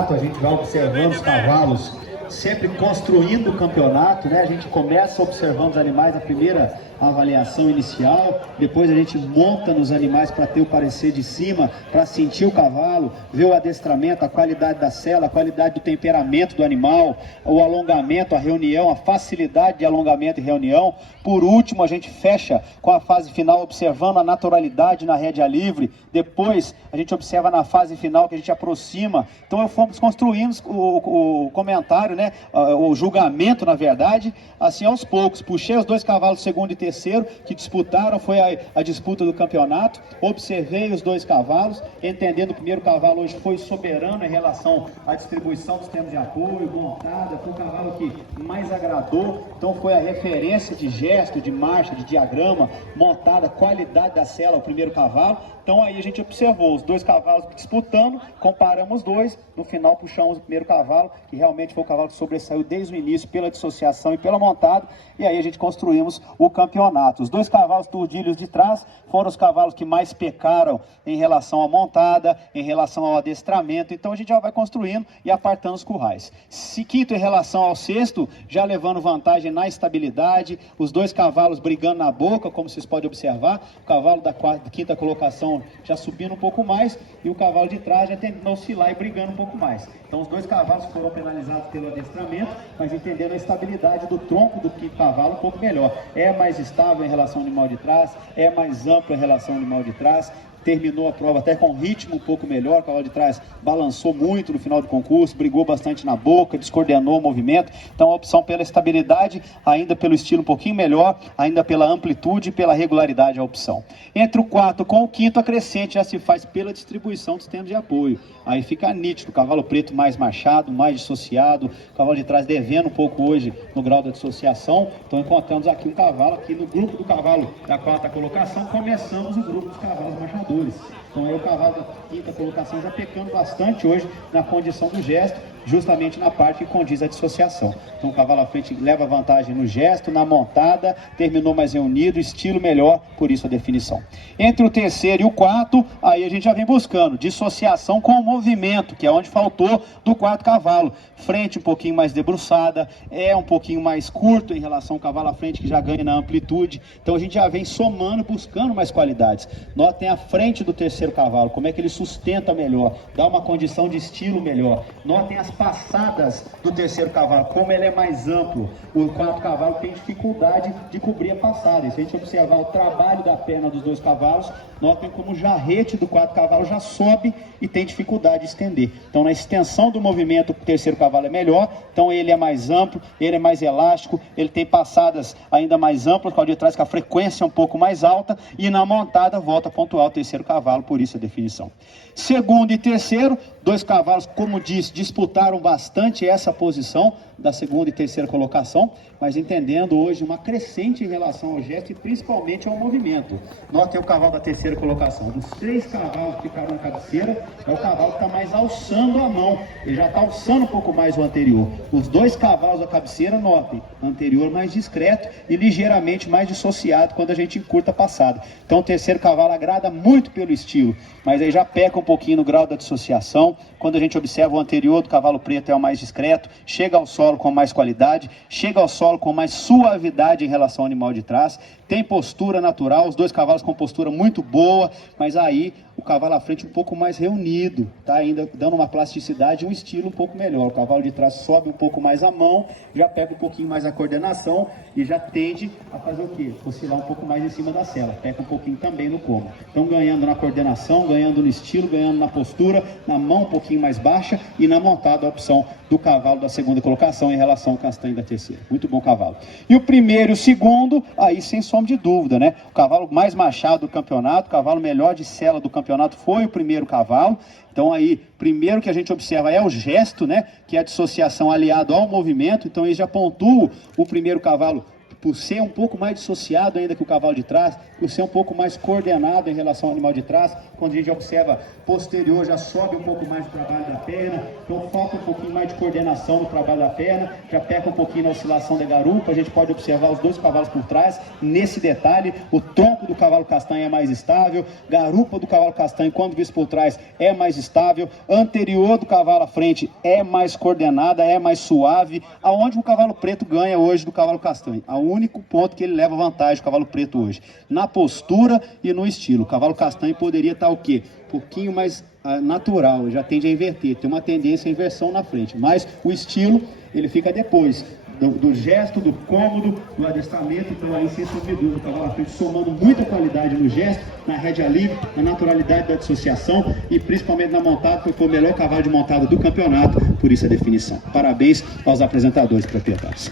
A gente vai observando os cavalos sempre construindo o campeonato, né? A gente começa observando os animais na primeira avaliação inicial, depois a gente monta nos animais para ter o parecer de cima, para sentir o cavalo, ver o adestramento, a qualidade da sela, a qualidade do temperamento do animal, o alongamento, a reunião, a facilidade de alongamento e reunião. Por último, a gente fecha com a fase final observando a naturalidade na rédea livre. Depois a gente observa na fase final que a gente aproxima. Então fomos construindo o comentário, né? O julgamento, na verdade, assim aos poucos. Puxei os dois cavalos segundo e terceiro que disputaram, foi a disputa do campeonato. Observei os dois cavalos, entendendo que o primeiro cavalo hoje foi soberano em relação à distribuição dos termos de apoio, montada, foi o cavalo que mais agradou. Então foi a referência de gesto, de marcha, de diagrama, montada, qualidade da sela, o primeiro cavalo. Então aí a gente observou os dois cavalos disputando, comparamos os dois, no final puxamos o primeiro cavalo, que realmente foi o cavalo que sobressaiu desde o início pela dissociação e pela montada, e aí a gente construímos o campeonato. Os dois cavalos turdilhos de trás foram os cavalos que mais pecaram em relação à montada, em relação ao adestramento, então a gente já vai construindo e apartando os currais. Quinto em relação ao sexto, já levando vantagem na estabilidade, os dois cavalos brigando na boca, como vocês podem observar, o cavalo da quinta colocação já subindo um pouco mais e o cavalo de trás já tentando oscilar e brigando um pouco mais. Então os dois cavalos foram penalizados pelo adestramento, mas entendendo a estabilidade do tronco do quinto cavalo um pouco melhor. É mais estável em relação ao animal de trás, é mais amplo em relação ao animal de trás. Terminou a prova até com ritmo um pouco melhor, o cavalo de trás balançou muito no final do concurso, brigou bastante na boca, descoordenou o movimento. Então a opção pela estabilidade, ainda pelo estilo um pouquinho melhor, ainda pela amplitude e pela regularidade a opção. Entre o quarto com o quinto, a crescente já se faz pela distribuição dos termos de apoio. Aí fica nítido, o cavalo preto mais machado, mais dissociado, o cavalo de trás devendo um pouco hoje no grau da dissociação. Então encontramos aqui um cavalo, aqui no grupo do cavalo da quarta colocação, começamos o grupo dos cavalos machadores. Então aí o cavalo da quinta colocação já pecando bastante hoje na condição do gesto, justamente na parte que condiz a dissociação. Então o cavalo à frente leva vantagem no gesto, na montada, terminou mais reunido, estilo melhor, por isso a definição. Entre o terceiro e o quarto, aí a gente já vem buscando dissociação com o movimento, que é onde faltou do quarto cavalo. Frente um pouquinho mais debruçada, é um pouquinho mais curto em relação ao cavalo à frente, que já ganha na amplitude. Então a gente já vem somando, buscando mais qualidades. Notem a frente do terceiro cavalo, como é que ele sustenta melhor, dá uma condição de estilo melhor. Notem as passadas do terceiro cavalo, como ele é mais amplo. O quarto cavalo tem dificuldade de cobrir a passada. E se a gente observar o trabalho da perna dos dois cavalos, notem como o jarrete do quarto cavalo já sobe e tem dificuldade de estender. Então na extensão do movimento o terceiro cavalo é melhor, então ele é mais amplo, ele é mais elástico, ele tem passadas ainda mais amplas, com a de trás com a frequência um pouco mais alta, e na montada volta a pontuar o terceiro cavalo, por isso a definição. Segundo e terceiro, dois cavalos, como disse, disputaram bastante essa posição da segunda e terceira colocação, mas entendendo hoje uma crescente em relação ao gesto e principalmente ao movimento. Notem o cavalo da terceira colocação. Dos três cavalos que ficaram na cabeceira, é o cavalo que está mais alçando a mão. Ele já está alçando um pouco mais o anterior. Os dois cavalos da cabeceira, notem, anterior mais discreto e ligeiramente mais dissociado quando a gente encurta a passada. Então o terceiro cavalo agrada muito pelo estilo, mas aí já peca um pouquinho no grau da dissociação. Quando a gente observa o anterior do cavalo preto é o mais discreto, chega ao solo com mais qualidade, chega ao solo com mais suavidade em relação ao animal de trás, tem postura natural, os dois cavalos com postura muito boa, mas aí o cavalo à frente um pouco mais reunido, tá ainda dando uma plasticidade e um estilo um pouco melhor. O cavalo de trás sobe um pouco mais a mão, já pega um pouquinho mais a coordenação e já tende a fazer o quê? Oscilar um pouco mais em cima da sela, pega um pouquinho também no como. Então ganhando na coordenação, ganhando no estilo, ganhando na postura, na mão um pouquinho mais baixa e na montada a opção do cavalo da segunda colocação em relação ao castanho da terceira. Muito bom cavalo. E o primeiro e o segundo, aí sem sombra de dúvida, né? O cavalo mais machado do campeonato, o cavalo melhor de sela do campeonato foi o primeiro cavalo. Então aí, primeiro que a gente observa é o gesto, né? Que é a dissociação aliado ao movimento. Então ele já pontua o primeiro cavalo por ser um pouco mais dissociado ainda que o cavalo de trás, por ser um pouco mais coordenado em relação ao animal de trás, quando a gente observa posterior, já sobe um pouco mais o trabalho da perna, então falta um pouquinho mais de coordenação no trabalho da perna, já peca um pouquinho na oscilação da garupa, a gente pode observar os dois cavalos por trás, nesse detalhe, o tronco do cavalo castanho é mais estável, garupa do cavalo castanho, quando visto por trás, é mais estável, anterior do cavalo à frente é mais coordenada, é mais suave, aonde o cavalo preto ganha hoje do cavalo castanho, o único ponto que ele leva vantagem, o cavalo preto hoje, na postura e no estilo. O cavalo castanho poderia estar o quê? Um pouquinho mais natural, já tende a inverter, tem uma tendência à inversão na frente, mas o estilo, ele fica depois do gesto, do cômodo, do adestramento, então aí sem sombra de dúvida, o cavalo à frente somando muita qualidade no gesto, na rédea livre, na naturalidade da dissociação e principalmente na montada, foi o melhor cavalo de montada do campeonato, por isso a definição. Parabéns aos apresentadores proprietários.